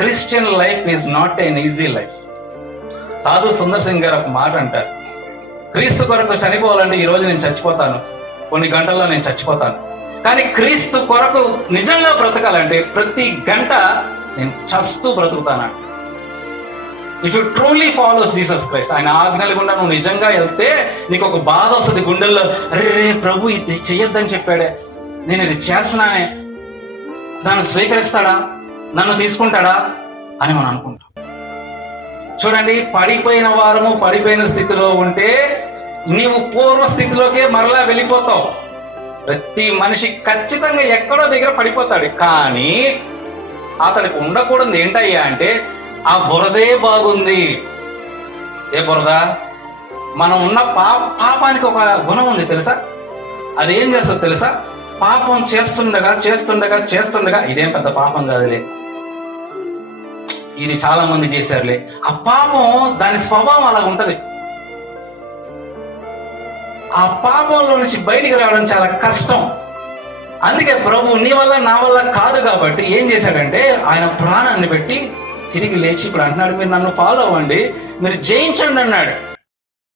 Christian life is not an easy life. సాధు సుందర్ సింగ్ గారు ఒక మాట అంటారు, క్రీస్తు కొరకు చనిపోవాలంటే ఈ రోజు నేను చచ్చిపోతాను, కొన్ని గంటల్లో నేను చచ్చిపోతాను. కానీ క్రీస్తు కొరకు నిజంగా బ్రతకాలంటే ప్రతి గంట నేను చస్తూ బ్రతుకుతాను. If you truly follows Jesus Christ, ఆయన ఆజ్ఞల గుండా నువ్వు నిజంగా వెళ్తే నీకు ఒక బాధ వస్తుంది గుండెల్లో. అరే ప్రభు ఇది చెయ్యొద్దని చెప్పాడే, నేను ఇది చేస్తున్నానే, నన్ను స్వీకరిస్తాడా, నన్ను తీసుకుంటాడా అని మనం అనుకుంటాం. చూడండి, పడిపోయిన వారము పడిపోయిన స్థితిలో ఉంటే నీవు పూర్వ స్థితిలోకే మరలా వెళ్ళిపోతావు. ప్రతి మనిషి ఖచ్చితంగా ఎక్కడో దగ్గర పడిపోతాడు. కానీ అతనికి ఉండకూడదు ఏంటయ్యా అంటే, ఆ బురదే బాగుంది. ఏ బురద? మనం ఉన్న పాపానికి ఒక గుణం ఉంది తెలుసా? అదేం చేస్తుంది తెలుసా? పాపం చేస్తుండగా చేస్తుండగా చేస్తుండగా ఇదేం పెద్ద పాపం కాదులే, ఇది చాలా మంది చేశారులే. ఆ పాపం దాని స్వభావం అలా ఉంటది. ఆ పాపంలో నుంచి బయటికి రావడం చాలా కష్టం. అందుకే ప్రభు నీ వల్ల నా వల్ల కాదు కాబట్టి ఏం చేశాడంటే ఆయన ప్రాణాన్ని పెట్టి తిరిగి లేచి ఇప్పుడు అంటున్నాడు, మీరు నన్ను ఫాలో అవ్వండి, మీరు జయించండి అన్నాడు.